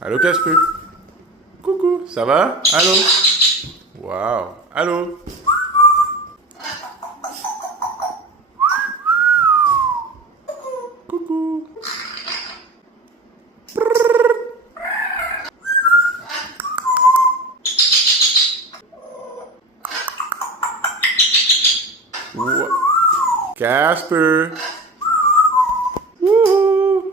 Allô, Casper? Coucou, ça va? Allô? Waouh, allô? Coucou. Wha- Casper. Woohoo.